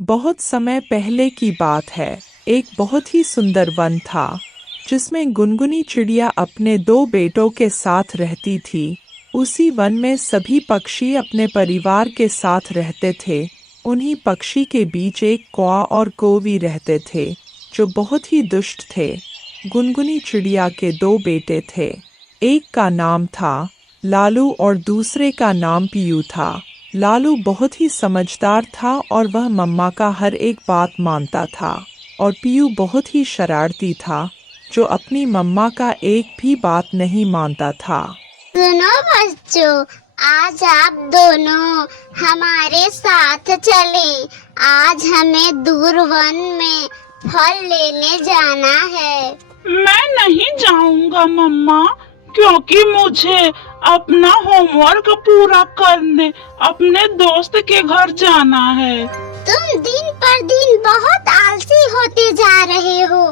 बहुत समय पहले की बात है। एक बहुत ही सुंदर वन था जिसमें गुनगुनी चिड़िया अपने दो बेटों के साथ रहती थी। उसी वन में सभी पक्षी अपने परिवार के साथ रहते थे। उन्हीं पक्षी के बीच एक कौआ और कोवी रहते थे जो बहुत ही दुष्ट थे। गुनगुनी चिड़िया के दो बेटे थे। एक का नाम था लालू और दूसरे का नाम पीयू था। लालू बहुत ही समझदार था और वह मम्मा का हर एक बात मानता था, और पीयू बहुत ही शरारती था जो अपनी मम्मा का एक भी बात नहीं मानता था। सुनो बच्चों, आज आप दोनों हमारे साथ चलें। आज हमें दूर वन में फल लेने जाना है। मैं नहीं जाऊंगा मम्मा, क्योंकि मुझे अपना होमवर्क पूरा करने अपने दोस्त के घर जाना है। तुम दिन पर दिन बहुत आलसी होते जा रहे हो।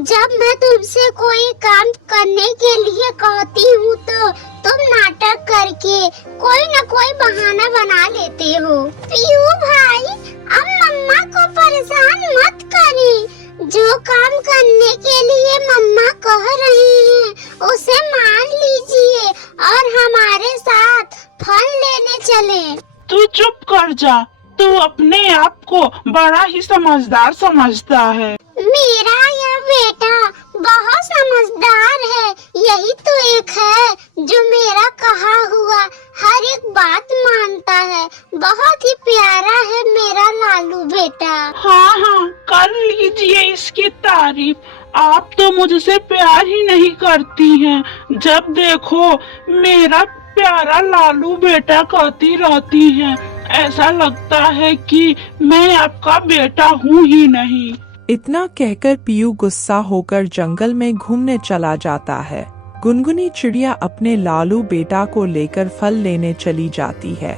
जब मैं तुमसे कोई काम करने के लिए कहती हूँ तो तुम नाटक करके कोई न कोई बहाना बना लेते हो। पीयू भाई, अब मम्मा को परेशान मत करें। जो काम करने के लिए मम्मा कह रही हैं, उसे मान लीजिए और हमारे साथ फल लेने चलें। तू चुप कर जा, तू अपने आप को बड़ा ही समझदार समझता है। मेरा यह बेटा बहुत समझदार है। यही तो एक है जो मेरा कहा हुआ हर एक बात मानता है। बहुत ही प्यारा है मेरा लालू बेटा। हाँ, कर लीजिए इसकी तारीफ। आप तो मुझसे प्यार ही नहीं करती हैं। जब देखो मेरा प्यारा लालू बेटा कहती रहती हैं। ऐसा लगता है कि मैं आपका बेटा हूँ ही नहीं। इतना कहकर पीयू गुस्सा होकर जंगल में घूमने चला जाता है। गुनगुनी चिड़िया अपने लालू बेटा को लेकर फल लेने चली जाती है।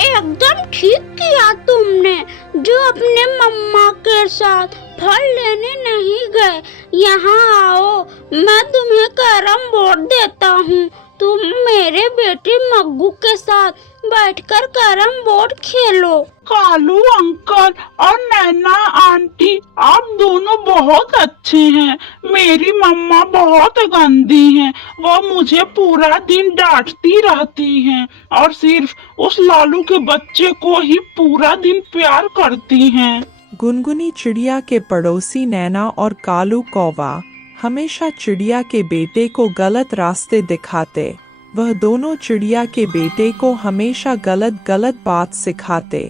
एकदम ठीक किया तुमने जो अपने मम्मा के साथ फल लेने नहीं गए। यहाँ आओ, मैं तुम्हें कैरम बोर्ड देता हूँ। तुम मेरे बेटे मग्गू के साथ बैठकर कैरम बोर्ड खेलो। कालू अंकल और नैना आंटी, आप दोनों बहुत अच्छे हैं। मेरी मम्मा बहुत गंदी हैं। वह मुझे पूरा दिन डांटती रहती हैं और सिर्फ उस लालू के बच्चे को ही पूरा दिन प्यार करती हैं। गुनगुनी चिड़िया के पड़ोसी नैना और कालू कौवा हमेशा चिड़िया के बेटे को गलत रास्ते दिखाते। वह दोनों चिड़िया के बेटे को हमेशा गलत गलत बात सिखाते।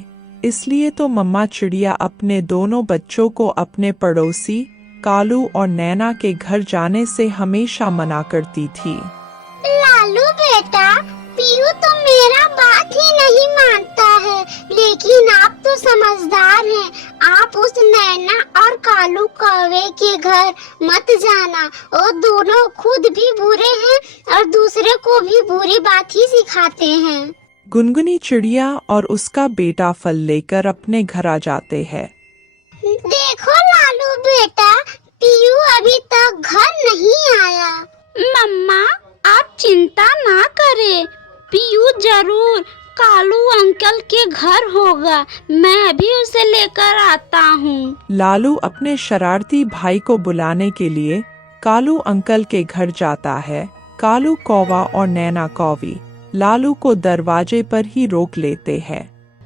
इसलिए तो मम्मा चिड़िया अपने दोनों बच्चों को अपने पड़ोसी कालू और नैना के घर जाने से हमेशा मना करती थी। लालू बेटा, पीयू तो मेरा बात ही नहीं मानता है, लेकिन आप तो समझदार हैं। आप उस नैना और कालू कौवे के घर मत जाना। वो दोनों खुद भी बुरे हैं और दूसरे को भी बुरी बात ही सिखाते हैं। गुनगुनी चिड़िया और उसका बेटा फल लेकर अपने घर आ जाते हैं। देखो लालू बेटा, पीयू अभी तक घर नहीं आया। मम्मा, आप चिंता ना करें, पीयू जरूर कालू अंकल के घर होगा। मैं अभी उसे लेकर आता हूँ। लालू अपने शरारती भाई को बुलाने के लिए कालू अंकल के घर जाता है। कालू कौवा और नैना कौवी लालू को दरवाजे पर ही रोक लेते हैं।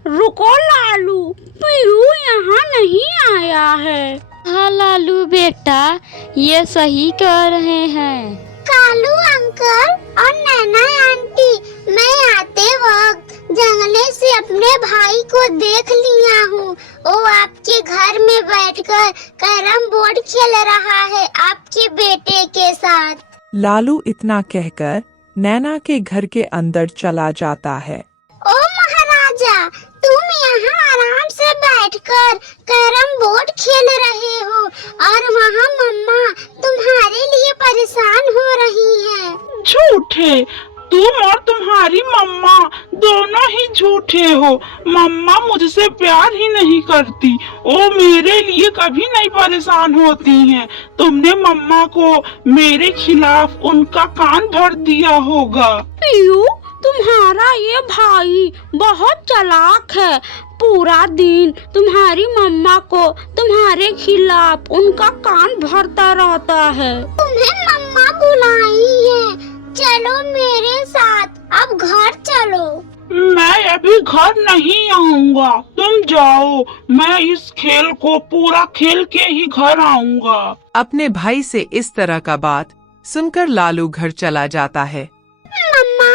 रुको लालू, पीयू यहाँ नहीं आया है। हाँ लालू बेटा, ये सही कह रहे हैं। कालू अंकल और नैना आंटी, मैं आते वक्त जंगले से अपने भाई को देख लिया हूँ। वो आपके घर में बैठकर कैरम बोर्ड खेल रहा है आपके बेटे के साथ। लालू इतना कहकर नैना के घर के अंदर चला जाता है। ओ महाराजा, तुम यहाँ आराम से बैठकर कैरम बोर्ड खेल रहे हो और वहाँ मम्मा तुम्हारे लिए परेशान हो रही है। झूठे, तुम और तुम्हारी मम्मा दोनों ही झूठे हो। मम्मा मुझसे प्यार ही नहीं करती। वो मेरे लिए कभी नहीं परेशान होती हैं। तुमने मम्मा को मेरे खिलाफ उनका कान भर दिया होगा। पीयू, तुम्हारा ये भाई बहुत चालाक है। पूरा दिन तुम्हारी मम्मा को तुम्हारे खिलाफ उनका कान भरता रहता है। तुम्हें मम्मा बुलाई है, चलो मेरे साथ, अब घर चलो। मैं अभी घर नहीं आऊंगा, तुम जाओ, मैं इस खेल को पूरा खेल के ही घर आऊंगा। अपने भाई से इस तरह का बात सुनकर लालू घर चला जाता है। मम्मा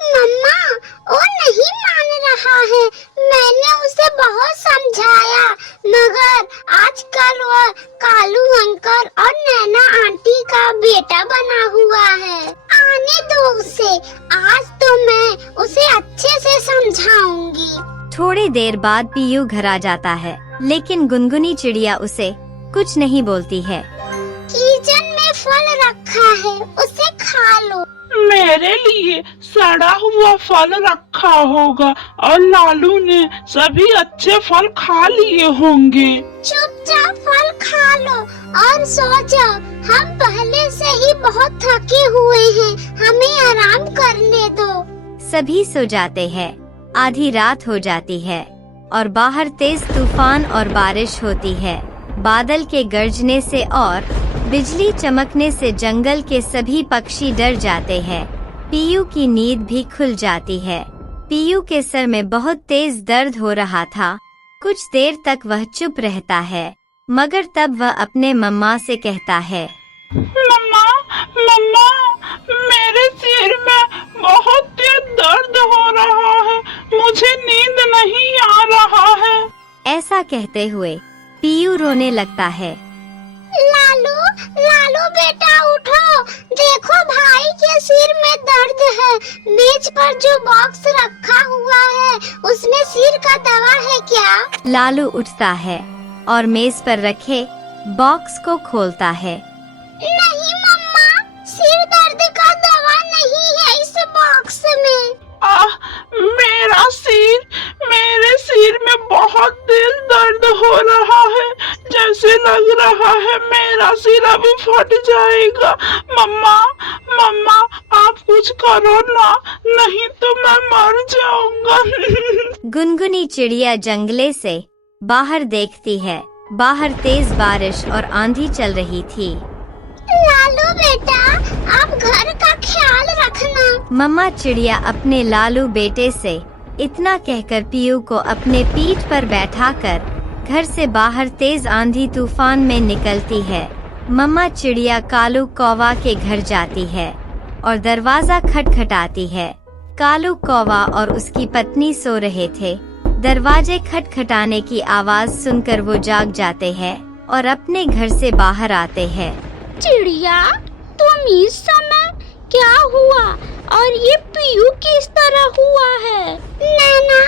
मम्मा, वो नहीं मान रहा है, मैंने उसे बहुत समझाया, मगर आजकल वो कालू अंकल और नैना आंटी का बेटा बना हुआ है। आने दो उसे, आज तो मैं उसे अच्छे से समझाऊंगी। थोड़ी देर बाद पीयू घर आ जाता है, लेकिन गुनगुनी चिड़िया उसे कुछ नहीं बोलती है। किचन में फल रखा है, उसे खा लो। मेरे लिए सड़ा हुआ फल रखा होगा और लालू ने सभी अच्छे फल खा लिए होंगे। चुपचाप फल खा लो और सो जाओ, हम पहले से ही बहुत थके हुए हैं, हमें आराम करने दो। सभी सो जाते हैं। आधी रात हो जाती है और बाहर तेज तूफान और बारिश होती है। बादल के गरजने से और बिजली चमकने से जंगल के सभी पक्षी डर जाते हैं। पीयू की नींद भी खुल जाती है। पीयू के सर में बहुत तेज दर्द हो रहा था। कुछ देर तक वह चुप रहता है, मगर तब वह अपने मम्मा से कहता है, मम्मा मम्मा, मेरे सिर में बहुत तेज दर्द हो रहा है, मुझे नींद नहीं आ रहा है। ऐसा कहते हुए पीयू रोने लगता है। लालू लालू बेटा उठो, देखो भाई के सिर में दर्द है। मेज पर जो बॉक्स रखा हुआ है उसमें सिर का दवा है क्या? लालू उठता है और मेज पर रखे बॉक्स को खोलता है। नहीं मम्मा, सिर दर्द का दवा नहीं है इस बॉक्स में। मेरे सिर में बहुत तेज दर्द हो रहा है, जैसे लग रहा है मेरा सिर अभी फट जाएगा। मम्मा मम्मा, आप कुछ करो ना, नहीं तो मैं मर जाऊंगा। गुनगुनी चिड़िया जंगले से बाहर देखती है। बाहर तेज बारिश और आंधी चल रही थी। लालू बेटा, आप घर का ख्याल रखना। मम्मा चिड़िया अपने लालू बेटे से इतना कहकर पीयू को अपने पीठ पर बैठाकर घर से बाहर तेज आंधी तूफान में निकलती है। मम्मा चिड़िया कालू कौवा के घर जाती है और दरवाजा खटखटाती है। कालू कौवा और उसकी पत्नी सो रहे थे। दरवाजे खटखटाने की आवाज सुनकर वो जाग जाते हैं और अपने घर से बाहर आते हैं। चिड़िया, तुम इस समय क्या हुआ और ये पीयू किस तरह हुआ है? नैना,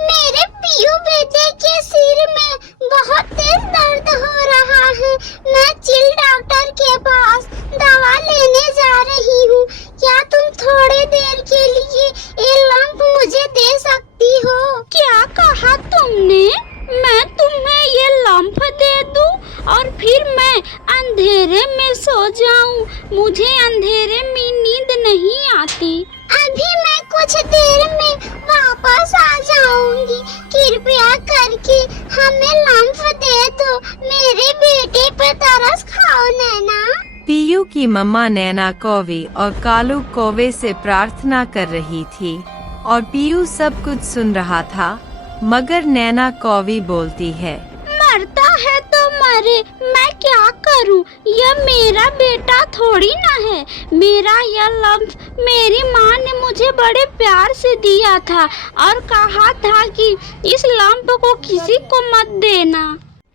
मेरे पीयू बेटे के सिर में बहुत तेज दर्द हो रहा है। मैं चिल डॉक्टर के पास दवा लेने जा रही हूँ। क्या तुम थोड़ी देर के लिए ये लंप मुझे दे सकती हो? क्या कहा तुमने? मैं तुम्हें ये लंप दे दूं और फिर मैं अंधेरे में सो जाऊं? मुझे अंधेरे में नींद नहीं आती। अभी मैं कुछ देर में वापस आ जाऊंगी। कृपया करके हमें लंप दे दो, मेरे बेटे पर तरस खाओ नैना। पीयू की मम्मा नैना कौवे और कालू कौवे से प्रार्थना कर रही थी और पीयू सब कुछ सुन रहा था, मगर नैना कौवी बोलती है, मरता है तो मरे, मैं क्या करूं? यह मेरा बेटा थोड़ी ना है। मेरा यह लंप मेरी माँ ने मुझे बड़े प्यार से दिया था और कहा था कि इस लंप को किसी को मत देना।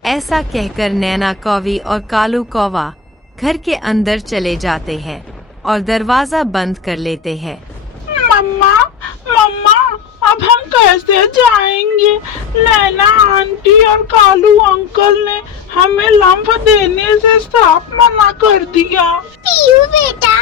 ऐसा कहकर नैना कौवी और कालू कौवा घर के अंदर चले जाते हैं और दरवाजा बंद कर लेते हैं। मम्मा मम्मा, अब हम कैसे जाएंगे? नैना आंटी और कालू अंकल ने हमें लंप देने से साफ मना कर दिया। पीयू बेटा,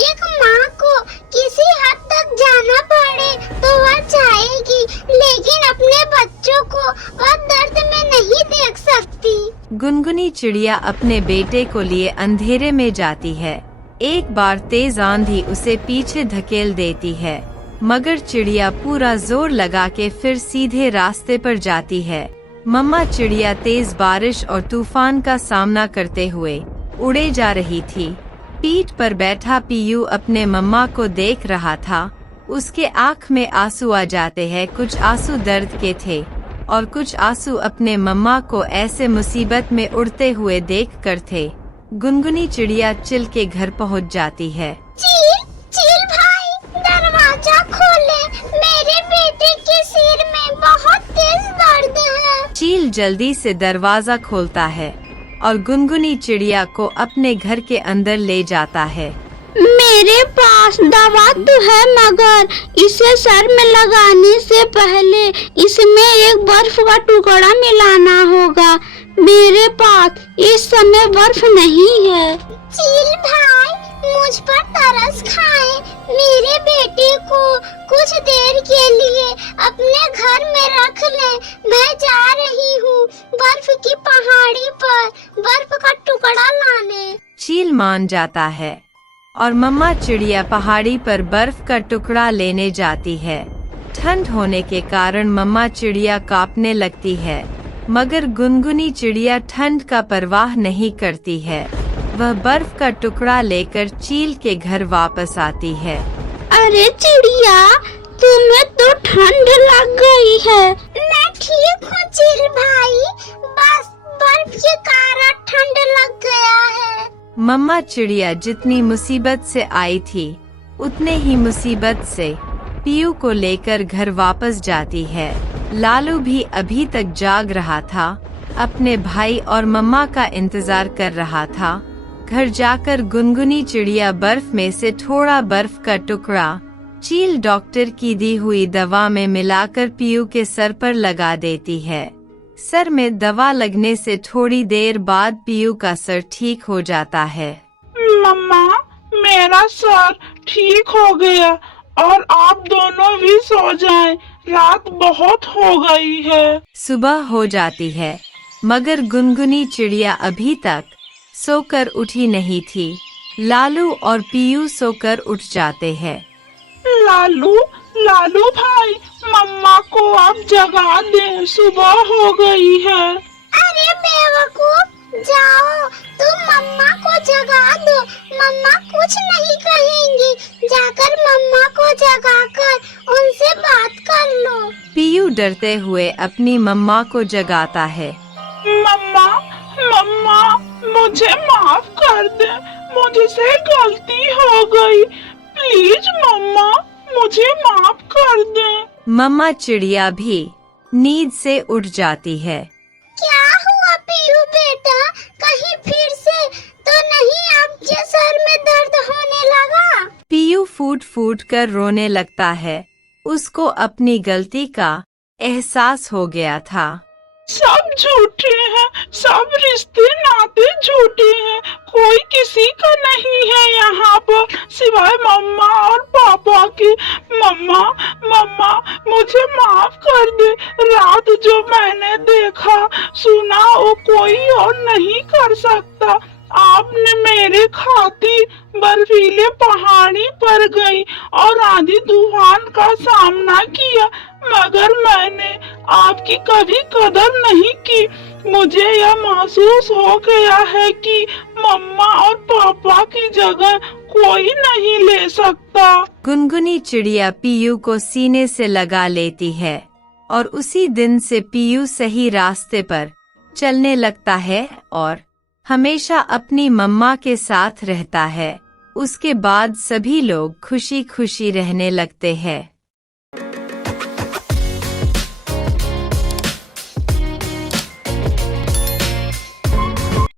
एक माँ को किसी हद तक जाना पड़े तो वह जाएगी, लेकिन अपने बच्चों को वह दर्द में नहीं देख सकती। गुनगुनी चिड़िया अपने बेटे को लिए अंधेरे में जाती है। एक बार तेज आंधी उसे पीछे धकेल देती है, मगर चिड़िया पूरा जोर लगा के फिर सीधे रास्ते पर जाती है। मम्मा चिड़िया तेज बारिश और तूफान का सामना करते हुए उड़े जा रही थी। पीठ पर बैठा पीयू अपने मम्मा को देख रहा था। उसके आँख में आंसू आ जाते हैं। कुछ आंसू दर्द के थे और कुछ आंसू अपने मम्मा को ऐसे मुसीबत में उड़ते हुए देखकर थे। गुनगुनी चिड़िया चिल के घर पहुंच जाती है। चील भाई, दरवाजा खोले, मेरे बेटे के सिर में बहुत तेज दर्द है। चील जल्दी से दरवाजा खोलता है और गुनगुनी चिड़िया को अपने घर के अंदर ले जाता है। मेरे पास दवा तो है, मगर इसे सर में लगाने से पहले इसमें एक बर्फ का टुकड़ा मिलाना होगा। मेरे पास इस समय बर्फ नहीं है। चील भाई, मुझ पर तरस खाए, मेरे बेटे को कुछ देर के लिए अपने घर में रख ले। मैं जा रही हूँ बर्फ की पहाड़ी पर बर्फ का टुकड़ा लाने। चील मान जाता है और मम्मा चिड़िया पहाड़ी पर बर्फ का टुकड़ा लेने जाती है। ठंड होने के कारण मम्मा चिड़िया कांपने लगती है, मगर गुनगुनी चिड़िया ठंड का परवाह नहीं करती है। वह बर्फ का टुकड़ा लेकर चील के घर वापस आती है। अरे चिड़िया, तुम्हें तो ठंड लग गई है। मैं ठीक हूँ चील भाई, बस बर्फ के कारण ठंड लग गया है। मम्मा चिड़िया जितनी मुसीबत से आई थी उतने ही मुसीबत से पीयू को लेकर घर वापस जाती है। लालू भी अभी तक जाग रहा था, अपने भाई और मम्मा का इंतजार कर रहा था। घर जाकर गुनगुनी चिड़िया बर्फ में से थोड़ा बर्फ का टुकड़ा चील डॉक्टर की दी हुई दवा में मिलाकर पीयू के सर पर लगा देती है। सर में दवा लगने से थोड़ी देर बाद पीयू का सर ठीक हो जाता है। मम्मा, मेरा सर ठीक हो गया और आप दोनों भी सो जाएं, रात बहुत हो गई है। सुबह हो जाती है, मगर गुनगुनी चिड़िया अभी तक सोकर उठी नहीं थी। लालू और पीयू सोकर उठ जाते हैं। लालू भाई, मम्मा को आप जगा दें, सुबह हो गई है। अरे बेवकूफ, जाओ तुम मम्मा को जगा दो, मम्मा कुछ नहीं कहेंगी। जाकर मम्मा को जगाकर उनसे बात कर लो। पीयू डरते हुए अपनी मम्मा को जगाता है। मम्मा, मुझे माफ कर दे, मुझसे गलती हो गई, प्लीज मम्मा मुझे माफ कर दे। मम्मा चिड़िया भी नींद से उठ जाती है। क्या हुआ पीयू बेटा, कहीं फिर से तो नहीं आपके सर में दर्द होने लगा? पीयू फूट फूट कर रोने लगता है। उसको अपनी गलती का एहसास हो गया था। सब झूठे हैं, सब रिश्ते नाते झूठे हैं, कोई किसी का नहीं है यहाँ पर सिवाय मम्मा और पापा के। मम्मा मुझे माफ कर दे। रात जो मैंने देखा सुना वो कोई और नहीं कर सकता। आपने मेरे खातिर बर्फीले पहाड़ी पर गई और आंधी तूफान का सामना किया, मगर मैंने आपकी कभी कदर नहीं की। मुझे यह महसूस हो गया है कि मम्मा और पापा की जगह कोई नहीं ले सकता। गुनगुनी चिड़िया पीयू को सीने से लगा लेती है और उसी दिन से पीयू सही रास्ते पर चलने लगता है और हमेशा अपनी मम्मा के साथ रहता है। उसके बाद सभी लोग खुशी खुशी रहने लगते हैं।